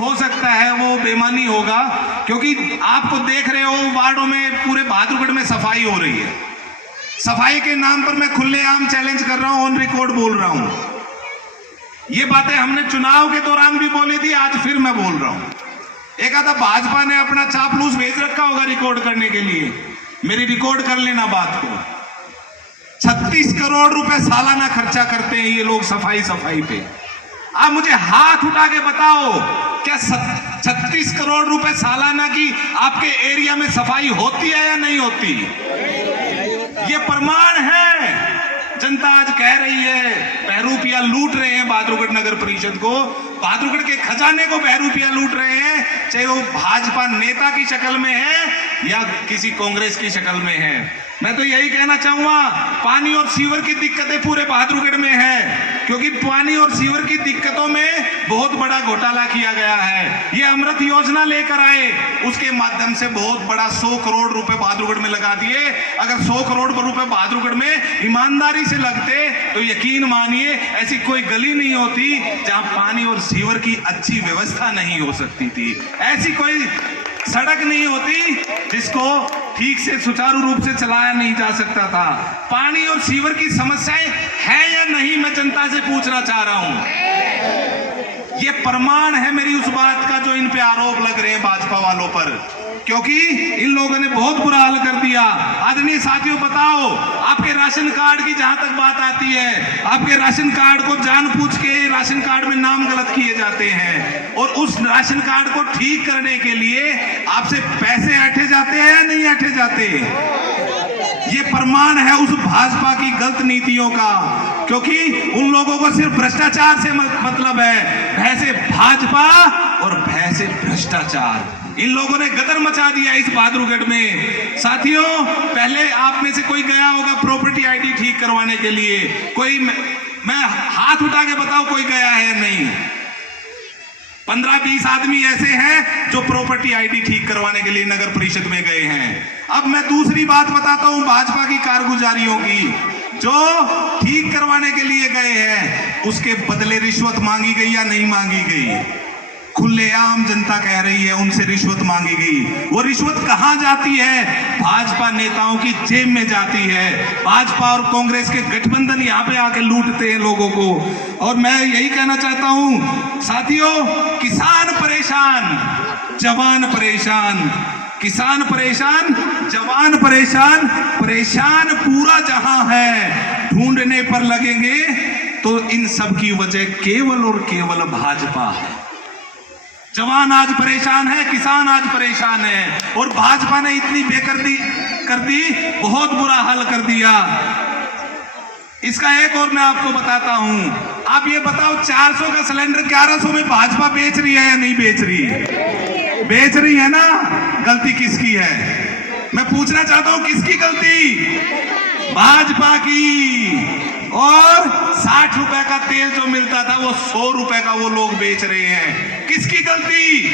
हो सकता है वो बेईमानी होगा, क्योंकि आपको देख रहे हो वार्डों में पूरे बहादुरगढ़ में सफाई हो रही है। सफाई के नाम पर मैं खुलेआम चैलेंज कर रहा हूं, ऑन रिकॉर्ड बोल रहा हूं। ये बातें हमने चुनाव के दौरान भी बोली थी, आज फिर मैं बोल रहा हूं। एक आधा भाजपा ने अपना चापलूस भेज रखा होगा रिकॉर्ड करने के लिए, मेरी रिकॉर्ड कर लेना बात को। 36 करोड़ रुपए सालाना खर्चा करते हैं ये लोग सफाई पे। आप मुझे हाथ उठा के बताओ, क्या 36 करोड़ रुपए सालाना की आपके एरिया में सफाई होती है या नहीं होती? ये प्रमाण है। जनता आज कह रही है बहरूपिया लूट रहे हैं बहादुरगढ़ नगर परिषद को, बहादुरगढ़ के खजाने को बहरूपिया लूट रहे हैं, चाहे वो भाजपा नेता की शक्ल में है या किसी कांग्रेस की शक्ल में है। मैं तो यही कहना चाहूंगा, पानी और सीवर की दिक्कतें पूरे बहादुरगढ़ में है, क्योंकि पानी और सीवर की दिक्कतों में बहुत बड़ा घोटाला किया गया है। ये अमृत योजना लेकर आए, उसके माध्यम से बहुत बड़ा 100 करोड़ रुपए बहादुरगढ़ में लगा दिए। अगर 100 करोड़ रुपए बहादुरगढ़ में ईमानदारी से लगते तो यकीन मानिए ऐसी कोई गली नहीं होती जहां पानी और सीवर की अच्छी व्यवस्था नहीं हो सकती थी, ऐसी कोई सड़क नहीं होती जिसको ठीक से सुचारू रूप से चलाया नहीं जा सकता था। पानी और सीवर की समस्याएं हैं या नहीं, मैं जनता से पूछना चाह रहा हूं। ये प्रमाण है मेरी उस बात का जो इन पे आरोप लग रहे हैं भाजपा वालों पर, क्योंकि इन लोगों ने बहुत बुरा हाल कर दिया। आदरणीय साथियों, बताओ, आपके राशन कार्ड की जहां तक बात आती है, आपके राशन कार्ड को जानबूझ के राशन कार्ड में नाम गलत किए जाते हैं, और उस राशन कार्ड को ठीक करने के लिए आपसे पैसे ऐंठे जाते हैं या नहीं ऐंठे जाते? ये प्रमाण है उस भाजपा की गलत नीतियों का, क्योंकि उन लोगों को सिर्फ भ्रष्टाचार से मतलब है। भैसे भाजपा और भैसे भ्रष्टाचार, इन लोगों ने गदर मचा दिया इस बहादुरगढ़ में। साथियों, पहले आप में से कोई गया होगा प्रॉपर्टी आईडी ठीक करवाने के लिए? कोई, मैं हाथ उठा के बताओ कोई गया है? नहीं। 15-20 आदमी ऐसे हैं जो प्रॉपर्टी आईडी ठीक करवाने के लिए नगर परिषद में गए हैं। अब मैं दूसरी बात बताता हूं भाजपा की कारगुजारियों की। जो ठीक करवाने के लिए गए हैं उसके बदले रिश्वत मांगी गई या नहीं मांगी गई? खुलेआम जनता कह रही है उनसे रिश्वत मांगी गई। वो रिश्वत कहां जाती है? भाजपा नेताओं की जेब में जाती है। भाजपा और कांग्रेस के गठबंधन यहां पे आके लूटते हैं लोगों को। और मैं यही कहना चाहता हूं साथियों, किसान परेशान, जवान परेशान, किसान परेशान, जवान परेशान, परेशान पूरा जहां है। ढूंढने पर लगेंगे तो इन सब की वजह केवल और केवल भाजपा है। जवान आज परेशान है, किसान आज परेशान है, और भाजपा ने इतनी बेदर्दी कर दी, बहुत बुरा हाल कर दिया। इसका एक और मैं आपको बताता हूं। आप ये बताओ, 400 का सिलेंडर 1100 में भाजपा बेच रही है या नहीं बेच रही? बेच रही है ना। गलती किसकी है? मैं पूछना चाहता हूं, किसकी गलती? भाजपा की। और 60 रुपए का तेल जो मिलता था वो 100 रुपए का वो लोग बेच रहे हैं। किसकी गलती?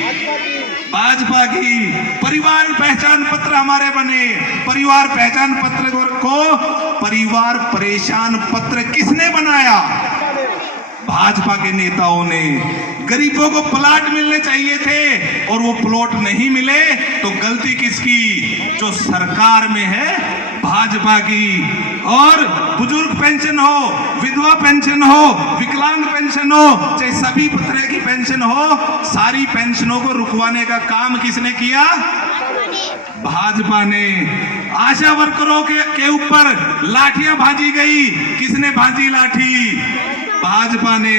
भाजपा की। परिवार पहचान पत्र हमारे बने, परिवार पहचान पत्र को परिवार परेशान पत्र किसने बनाया? भाजपा के नेताओं ने। गरीबों को प्लॉट मिलने चाहिए थे और वो प्लॉट नहीं मिले, तो गलती किसकी? जो सरकार में है, भाजपा की। और बुजुर्ग पेंशन हो, विधवा पेंशन हो, विकलांग पेंशन हो, चाहे सभी तरह की पेंशन हो, सारी पेंशनों को रुकवाने का काम किसने किया? भाजपा ने। आशा वर्करों के ऊपर लाठियां भाजी गई, किसने भाजी लाठी? भाजपा ने।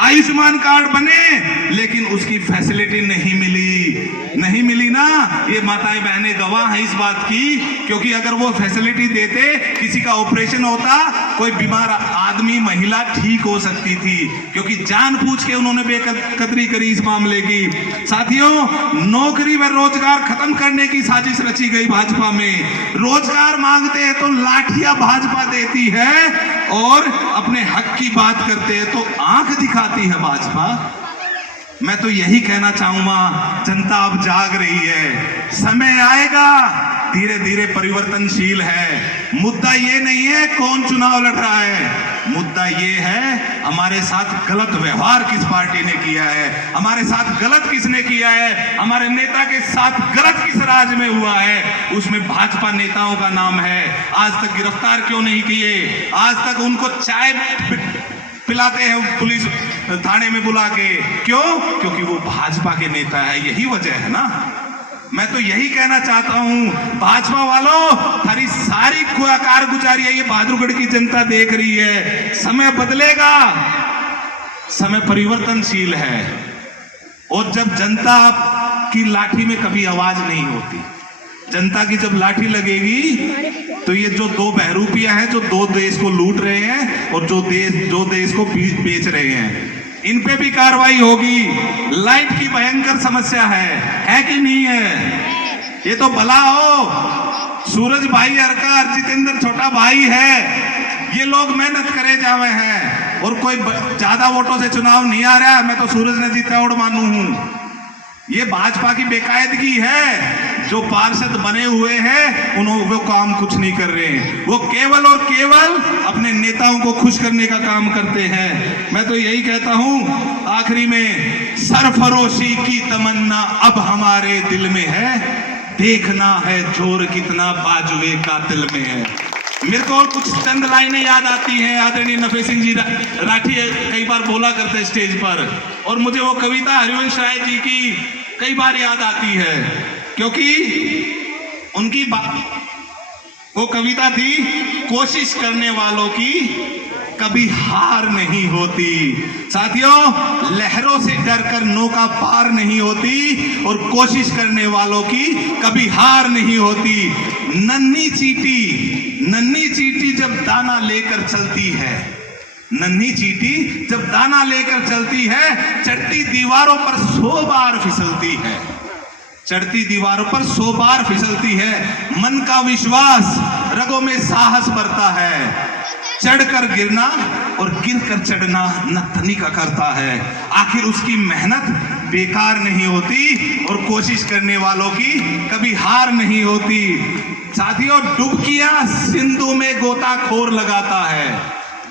आयुष्मान कार्ड बने लेकिन उसकी फैसिलिटी नहीं मिली ना। ये माताएं बहनें गवाह हैं इस बात की, क्योंकि अगर वो फैसिलिटी देते, किसी का ऑपरेशन होता, कोई बीमार आदमी, महिला ठीक हो सकती थी, क्योंकि जानबूझ के उन्होंने बेकदरी करी इस मामले की। साथियों, नौकरी व रोजगार खत्म करने की साजिश रची गई भाजपा में। रोजगार मांगते हैं तो लाठियां भाजपा देती है, और अपने हक की बात करते हैं तो आंख दिखाती है भाजपा। मैं तो यही कहना चाहूंगा, जनता अब जाग रही है। समय आएगा, धीरे धीरे परिवर्तनशील है। मुद्दा ये नहीं है कौन चुनाव लड़ रहा है, मुद्दा ये है हमारे साथ गलत व्यवहार किस पार्टी ने किया है, हमारे साथ गलत किसने किया है, हमारे नेता के साथ गलत किस राज में हुआ है, उसमें भाजपा नेताओं का नाम है। आज तक गिरफ्तार क्यों नहीं किए, आज तक उनको चाय पिलाते हैं पुलिस थाने में बुला के, क्यों? क्योंकि वो भाजपा के नेता है, यही वजह है ना। मैं तो यही कहना चाहता हूं भाजपा वालों, थारी सारी कारगुजारी है ये बहादुरगढ़ की जनता देख रही है। समय बदलेगा, समय परिवर्तनशील है, और जब जनता की लाठी में कभी आवाज नहीं होती, जनता की जब लाठी लगेगी तो ये जो दो बहरूपिया हैं जो दो देश को लूट रहे हैं और जो देश को बेच रहे हैं, इन पे भी कार्रवाई होगी। लाइट की भयंकर समस्या है कि नहीं है? ये तो भला हो सूरज भाई हरकार, जितेंद्र छोटा भाई है, ये लोग मेहनत करे जावे हैं और कोई ज्यादा वोटों से चुनाव नहीं आ रहा, मैं तो सूरज ने जीता उड़ मानू हूं। ये भाजपा की बेकायदगी है, जो पार्षद बने हुए हैं उन्होंने वो काम कुछ नहीं कर रहे हैं, वो केवल और केवल अपने नेताओं को खुश करने का काम करते हैं। मैं तो यही कहता हूं आखिरी में, सरफरोशी की तमन्ना अब हमारे दिल में है, देखना है जोर कितना बाजुए कातिल में है। मेरे को कुछ चंद लाइनें याद आती हैं, आदरणीय नफे सिंह जी राठी कई बार बोला करते स्टेज पर, और मुझे वो कविता हरिवंश राय जी की कई बार याद आती है, क्योंकि उनकी वो कविता थी, कोशिश करने वालों की कभी हार नहीं होती। साथियों, लहरों से डरकर नौका पार नहीं होती और कोशिश करने वालों की कभी हार नहीं होती। नन्ही चींटी जब दाना लेकर चलती है, नन्ही चींटी जब दाना लेकर चलती है, चढ़ती दीवारों पर 100 बार फिसलती है, चढ़ती दीवारों पर 100 बार फिसलती है। मन का विश्वास, रगों में साहस बढ़ता है, चढ़कर गिरना और गिरकर चढ़ना नतनी का करता है। आखिर उसकी मेहनत बेकार नहीं होती और कोशिश करने वालों की कभी हार नहीं होती। साथियों, डुबकियां सिंधु में गोताखोर लगाता है,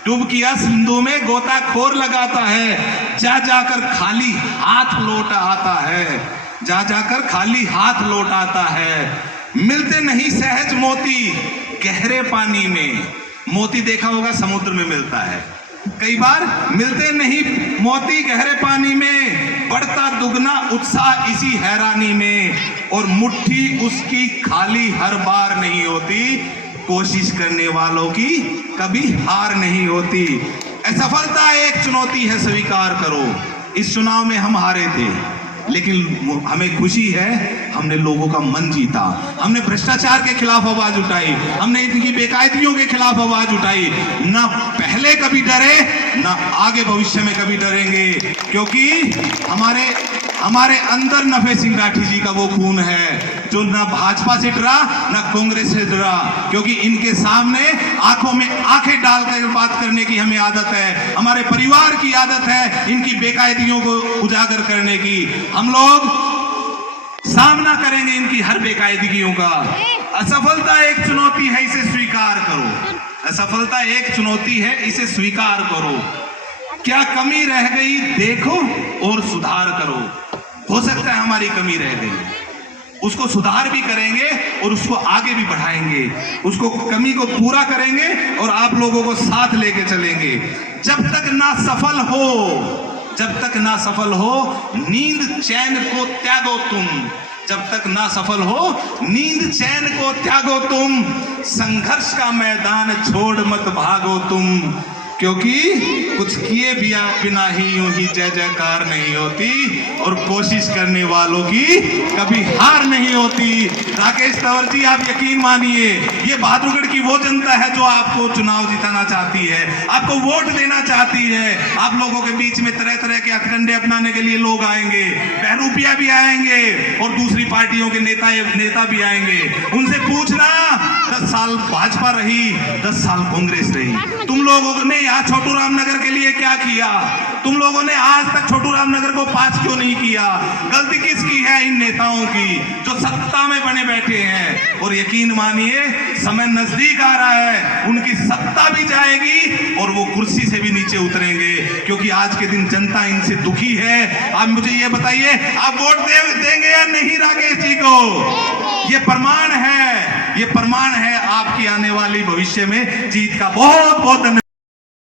डुबकियां सिंधु में गोताखोर लगाता है, जा जाकर खाली हाथ लौट आता है, जा जाकर खाली हाथ लौट आता है। मिलते नहीं सहज मोती गहरे पानी में, मोती देखा होगा समुद्र में मिलता है, कई बार मिलते नहीं मोती गहरे पानी में, बढ़ता दुगना उत्साह इसी हैरानी में, और मुट्ठी उसकी खाली हर बार नहीं होती, कोशिश करने वालों की कभी हार नहीं होती। असफलता एक चुनौती है, स्वीकार करो। इस चुनाव में हम हारे थे, लेकिन हमें खुशी है हमने लोगों का मन जीता, हमने भ्रष्टाचार के खिलाफ आवाज उठाई, हमने इनकी बेकायदगियों के खिलाफ आवाज उठाई। ना पहले कभी डरे, ना आगे भविष्य में कभी डरेंगे, क्योंकि हमारे अंदर नफे सिंह राठी जी का वो खून है जो ना भाजपा से डरा ना कांग्रेस से डरा, क्योंकि इनके सामने आंखों में आंखें डालकर बात करने की हमें आदत है, हमारे परिवार की आदत है इनकी बेकायदगियों को उजागर करने की। हम लोग सामना करेंगे इनकी हर बेकायदगियों का। असफलता एक चुनौती है, इसे स्वीकार करो। असफलता एक चुनौती है, इसे स्वीकार करो। क्या कमी रह गई देखो और सुधार करो। हो सकता है हमारी कमी रह गई, उसको सुधार भी करेंगे और उसको आगे भी बढ़ाएंगे, उसको कमी को पूरा करेंगे और आप लोगों को साथ लेके चलेंगे। जब तक ना सफल हो, जब तक ना सफल हो, नींद चैन को त्यागो तुम, जब तक ना सफल हो, नींद चैन को त्यागो तुम, संघर्ष का मैदान छोड़ मत भागो तुम, क्योंकि कुछ किए बिना ही यूं ही जय जयकार नहीं होती और कोशिश करने वालों की कभी हार नहीं होती। राकेश तंवर जी, आप यकीन मानिए, ये बहादुरगढ़ की वो जनता है जो आपको चुनाव जिताना चाहती है, आपको वोट देना चाहती है। आप लोगों के बीच में तरह तरह के हथकंडे अपनाने के लिए लोग आएंगे, बहरूपिया भी आएंगे और दूसरी पार्टियों के नेता भी आएंगे। उनसे पूछना 10 साल भाजपा रही, 10 साल कांग्रेस रही। तुम लोगों ने यहाँ छोटू रामनगर के लिए क्या किया? तुम लोगों ने आज तक छोटू रामनगर को पास क्यों नहीं किया? गलती किसकी है? इन नेताओं की जो सत्ता में बने बैठे हैं। और यकीन मानिए समय नजदीक आ रहा है, उनकी सत्ता भी जाएगी और वो कुर्सी से भी नीचे उतरेंगे, क्योंकि आज के दिन जनता इनसे दुखी है। आप मुझे ये बताइए, आप वोट देंगे या नहीं राकेश जी को? ये प्रमाण है, ये प्रमाण है आपकी आने वाली भविष्य में जीत का। बहुत बहुत धन्यवाद।